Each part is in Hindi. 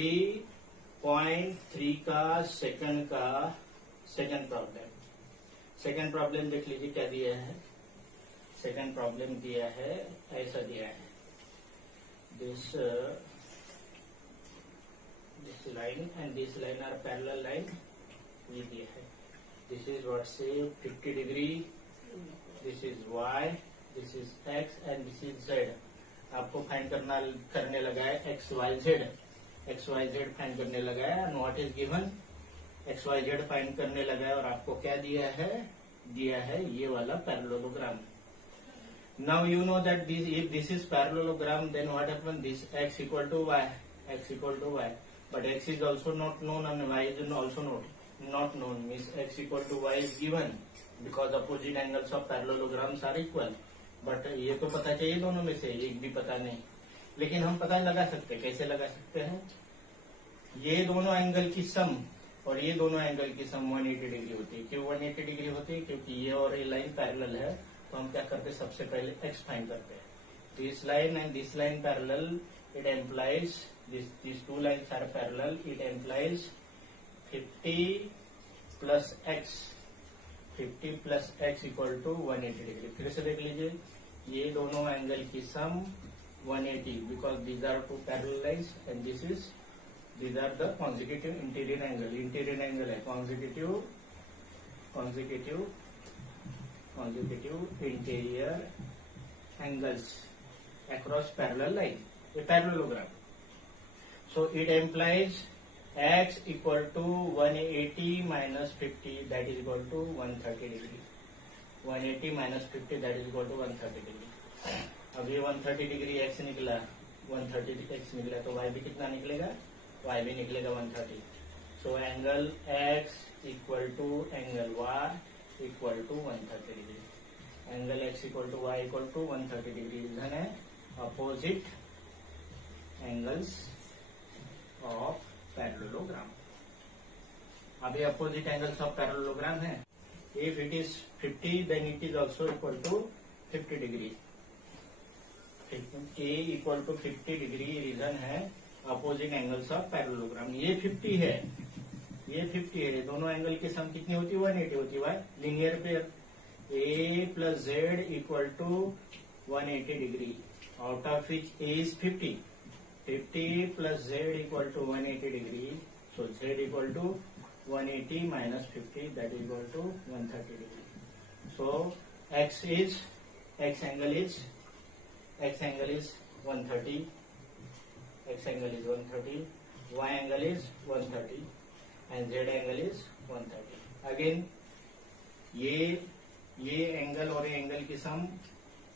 3.3 का सेकंड प्रॉब्लम। सेकंड प्रॉब्लम देख लीजिए क्या दिया है। सेकंड प्रॉब्लम दिया है, ऐसा दिया है, this line and this line are parallel line, ये दिया है। This is what say 50 degree, this is y, this is x and this is z। आपको फाइंड करने लगा है x y z फाइंड करने लगा है। and what is given, x y z find करने लगा है और आपको क्या दिया है ये वाला parallelogram. Now you know that if this is parallelogram, then what happens, this x equal to y, but x is also not known and y is also not known, means x equal to y is given because opposite angles of parallelograms are equal, but ये तो पता चाहिए दोनों में से एक भी पता नहीं। लेकिन हम पता लगा सकते, कैसे लगा सकते हैं, ये दोनों एंगल की सम और ये दोनों एंगल की सम 180 डिग्री होती है। क्यों 180 डिग्री होती है, क्योंकि ये और ये लाइन पैरेलल है। तो हम क्या करते हैं, सबसे पहले x फाइंड करते हैं। This line and this line parallel, it implies these two lines are parallel, it implies 50 plus x equal to 180 degree. फिर से देख लीजिए, ये दोनों एंगल की sum 180, because these are two parallel lines and these are the consecutive interior angle है consecutive interior angles across parallel line, a parallelogram। So it implies x equal to 180 minus 50, that is equal to 130 degree। 180 minus 50, that is equal to 130 degree। अब ये 130 डिग्री x निकला, 130 x निकला, तो y भी कितना निकलेगा, y भी निकलेगा 130। So angle x equal to angle y equal to 130 degree. Angle x equal to y equal to 130 degree. Reason है अपोजिट एंगल्स ऑफ पैरेललोग्राम। अब ये अपोजिट एंगल्स ऑफ पैरेललोग्राम है। If it is 50 then it is also equal to 50 degree. a equal to 50 degree reason है अपोजिट एंगल्स ऑफ पैरेललोग्राम। ये 50 है, दोनों एंगल की सम कितनी होती है, 180 होती है। Linear pair a plus z equal to 180 degree, out of which a is 50 plus z equal to 180 degree, so z equal to 180 minus 50, that is equal to 130 degree। So x angle is 130, y angle is 130 and z angle is 130। Again ये एंगल और ये एंगल की sum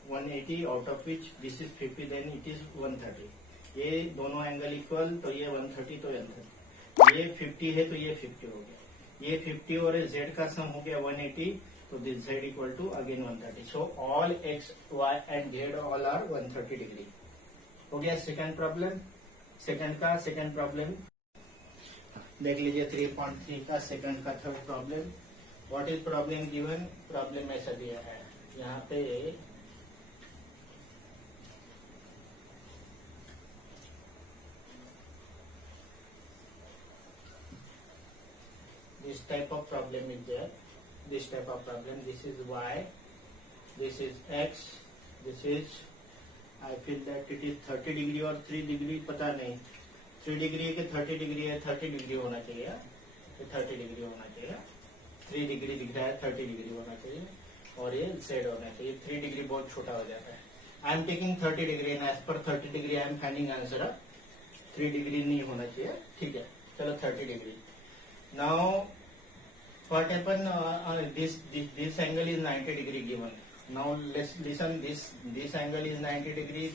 180, out of which this is 50, then it is 130। ये दोनों एंगल इक्वल, तो ये 130 तो 130, ये 50 है तो ये 50 हो गया, ये 50 और z का सम हो गया 180, तो this z equal to again 130। So all x y and z all are 130 degree. हो गया सेकंड प्रॉब्लम। सेकंड प्रॉब्लम देख लीजिए, 3.3 का सेकंड का third problem. What is problem given, problem ऐसा दिया है यहाँ पे, this type of problem is there, this is y, this is x, this is, I feel that it is 30 degree और 3 डिग्री, पता नहीं 3 डिग्री है कि 30 डिग्री है, 30 डिग्री होना चाहिए, 30 डिग्री होना चाहिए। 3 डिग्री दिख रहा है, 30 डिग्री होना चाहिए और ये z होना चाहिए। 3 डिग्री बहुत छोटा हो जाता है। I am taking 30 degree and एज पर 30 degree I am finding answer. 3 degree नहीं होना चाहिए, ठीक है, चलो 30 degree. Now what happen, this angle is 90 degree given। Now let's listen, this angle is 90 degree,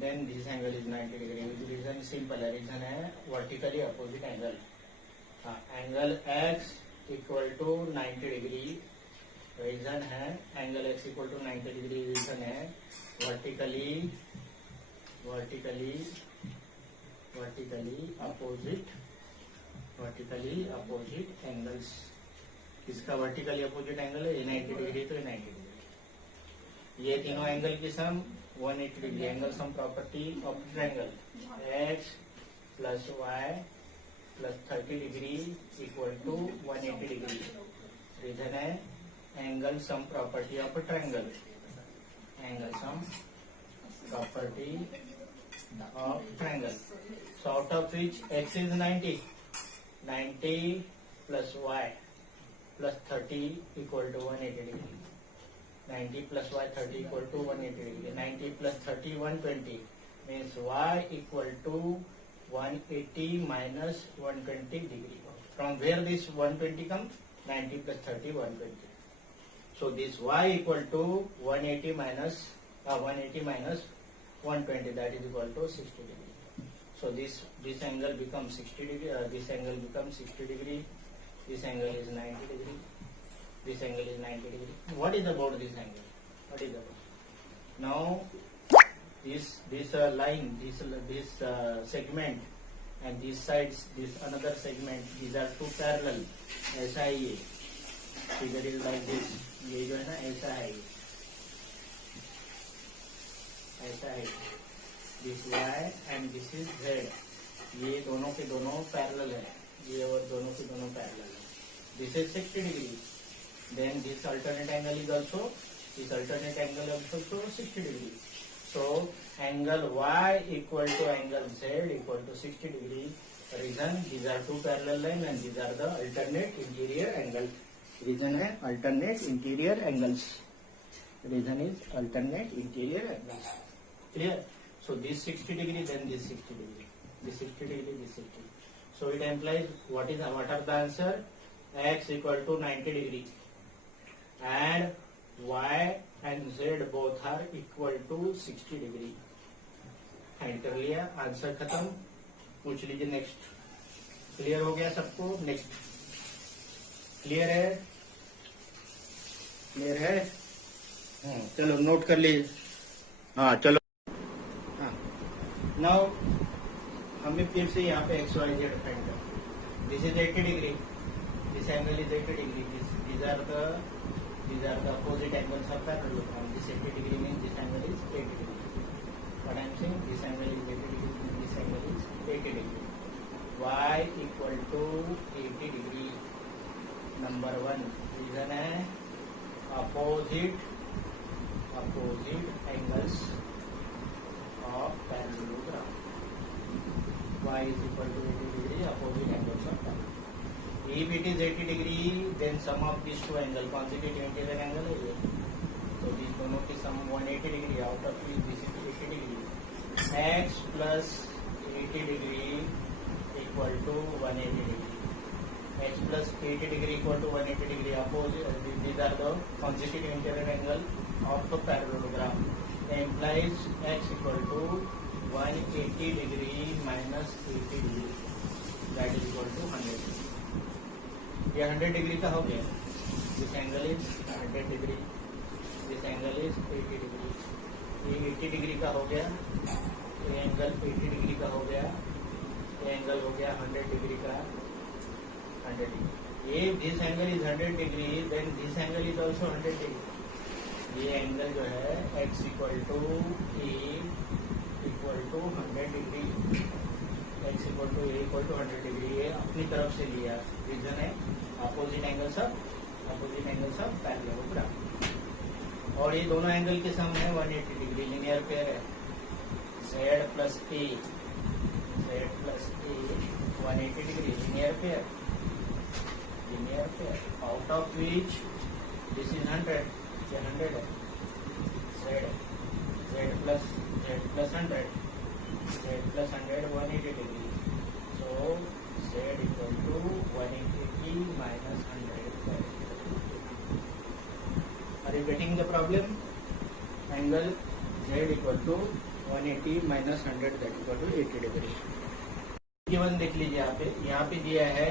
then this angle is 90 degree। Reason simple है, reason है vertically opposite angle। Angle x equal to 90 degree, reason है angle x equal to 90 degree, reason है vertically अपोजिट एंगल्स। इसका वर्टिकली अपोजिट एंगल है, ये 90 डिग्री तो ये 90 डिग्री। ये तीनों एंगल की sum 180 degree. Angle sum property of triangle x plus y plus 30 degree equal to 180 degree. Reason है angle sum property of a triangle. Angle sum property of triangle. So out of which x is 90. 90 plus y plus 30 equal to 180 degree. 90 plus y 30 equal to 180 degree. 90 plus 30 120 means y equal to 180 minus 120 degree. From where this 120 comes? 90 plus 30 120. So this y equal to 180 minus 120, that is equal to 60 degree. So this angle becomes 60 degree. This angle becomes 60 degree. This angle is 90 degree. This angle is 90 degree. What is about this angle? What is about? Now this line, this segment and these sides, this another segment, these are two parallel. ऐसा है ये. Figure is like this. ये जो है ना ऐसा है. ऐसा है. This y and this is z. ये दोनों के दोनों पैरेलल है. ये और दोनों के दोनों पैरेलल है. This is 60 degree. Then this alternate angle is also 60 degree. So angle y equal to angle z equal to 60 degree. Reason these are two parallel lines and these are the alternate interior angles. Reason है alternate interior angles. Reason is alternate interior angles. Clear? So this 60 degree, then this 60 degree. This 60 degree, this 60. So it implies what are the answer? X equal to 90 degree and y and z both are equal to 60 degree. Find कर लिया, आंसर खत्म. पूछ लीजिए नेक्स्ट. क्लियर हो गया सबको? नेक्स्ट क्लियर है? क्लियर है? चलो नोट कर लीजिए. हाँ चलो. हाँ नाउ हमें फिर से यहाँ पे एक्स वाई जेड फाइंड कर. This is 80 degree. This angle is 80 degree. These are the opposite angles of parallelogram. This 80 degree means this angle is 80 degree. What I am saying? This angle is 80 degree. This angle is 80 degree. Y equal to 80 degree. Number one. Reason है opposite angles of parallelogram. Y is equal to 80 degree. Opposite angles of parallelogram. If it is 80 degree, then sum of these two angles, consecutive interior angle है ये. So these दोनों की sum 180 degree. Out of which this is 80 degree. X plus 80 degree equal to 180 degree. X plus 80 degree equal to 180 degree. Opposite. These are the consecutive interior angle of the parallelogram. Implies x equal to 180 degree minus 80 degree. That is equal to 100 degree. ये 100 डिग्री का हो गया. This angle is 100 degree. This angle is 80 degree. ये 80 डिग्री का हो गया. ये एंगल 80 डिग्री का हो गया. ये एंगल हो गया 100 डिग्री का. 100 डिग्री. ये this angle is 100 degree. Then this angle is also 100 degree. ये एंगल जो है x equal to A equal to 100 degree. x equal to A equal to 100 degree. ये अपनी तरफ से लिया. रीजन है अपोजिट एंगल्स ऑफ पैरेललोग्राम. और ये दोनों एंगल के सम है 180 डिग्री. लीनियर पेयर है. z plus A 180 degree. Linear pair. Out of which this is 100. ये 100 है. z plus 100 180 degree. So z equal to 180 minus 100. Are you getting the problem? Angle z equal to 180 minus 100, that equal to 80 degree. Given देख लीजिए यहाँ पे दिया है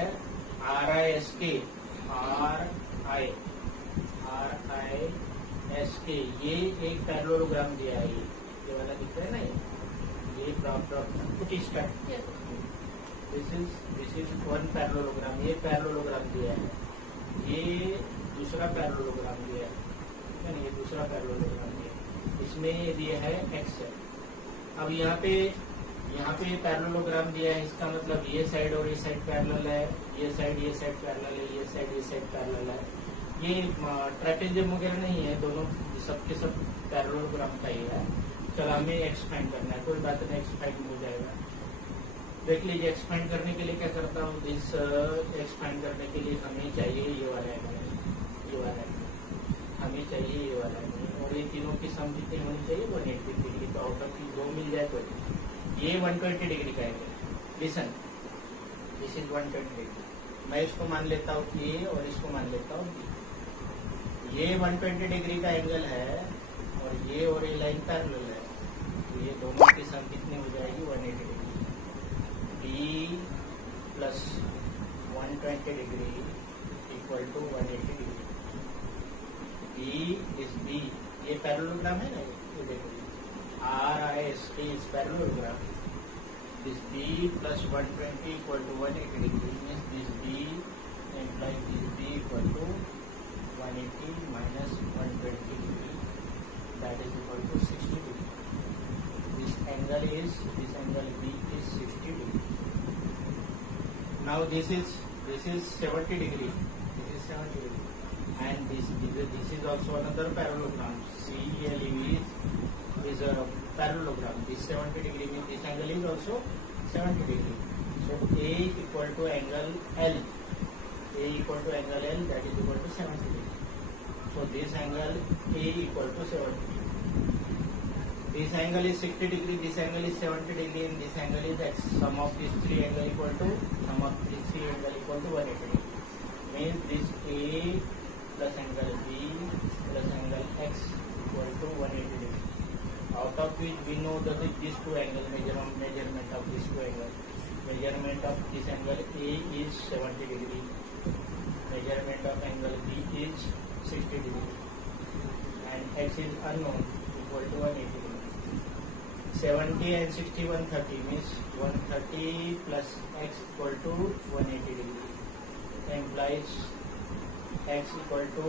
RISK. ये एक पैरेललोग्राम दिया है. ये वाला दिख रहा है ना. ये put start. This is one parallelogram. ये पैरेललोग्राम दिया है. ये दूसरा पैरेललोग्राम दिया है. ये दूसरा पैरेललोग्राम दिया है. इसमें ये दिया है x है. अब यहाँ पे यहाँ पे पैरेललोग्राम दिया है, इसका मतलब ये साइड और ये साइड पैरेलल है, ये साइड पैरेलल है, ये साइड पैरेलल है। ये ट्रेपेजियम वगैरह नहीं है, दोनों सबके सब पैरेललोग्राम का ही है। चलो हमें एक्सपेंड करना है, कोई बात नहीं, एक्सपेंड हो जाएगा। देख लीजिए, एक्सपेंड करने के लिए क्या करता हूँ, इस एक्सपेंड करने के लिए हमें चाहिए ये वाला एंगल, ये वाला एंगल हमें चाहिए, ये वाला एंगल, और ये तीनों की सम कितनी होनी चाहिए, 180 डिग्री। तो आउट ऑफ 2 मिल जाए तो ये 120 डिग्री का angle. Listen, this is 120 degree. मैं इसको मान लेता हूँ ए और इसको मान लेता हूँ बी। ये 120 डिग्री का एंगल है और ये लाइन पैरेलल है, तो ये दोनों की सम कितनी हो जाएगी, 180 degree. B plus 120 degree equal to 180 degree. B ये पैरेललोग्राम है ना, ये देखो RIST is parallelogram. This B plus 120 equal to 180 degree means this B implies this B equal to 180 minus 120 degree, that is equal to 60 degree. This angle B is 60 degree. Now this is 70 degree. This is 70 degree, and this is also another parallelogram. CLE is a parallelogram. This 70 degree means this angle is also 70 degree. So A equal to angle L. A equal to angle L, that is equal to 70 degree. So this angle A equal to 70 degree. This angle is 60 degree. This angle is 70 degree, and this angle is X. Sum of these three angle equal to 180 degree. Means this A plus angle B plus angle X equal to 180 degree. Out of which we know that these two angles, measurement of these two angles, measurement of this angle A is 70 degree, measurement of angle B is 60 degree, and X is unknown, equal to 180 degree. 70 and 60, 130 means 130 plus X equal to 180 degree, implies X equal to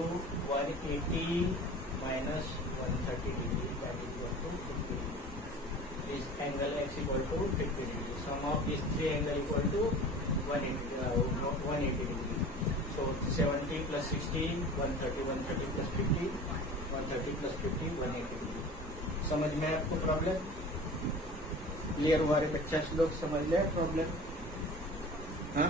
180 minus 130 degree, that is equal to 50 degree. This angle X equal to 50 degree. Sum of these three angle equal to 180 degree. So 70 plus 60, 130, 130 plus 50, 130 plus 50, 180 degree. समझ में आपको प्रॉब्लम क्लियर हुआ रे बच्चा लोग, समझ ले प्रॉब्लम? हाँ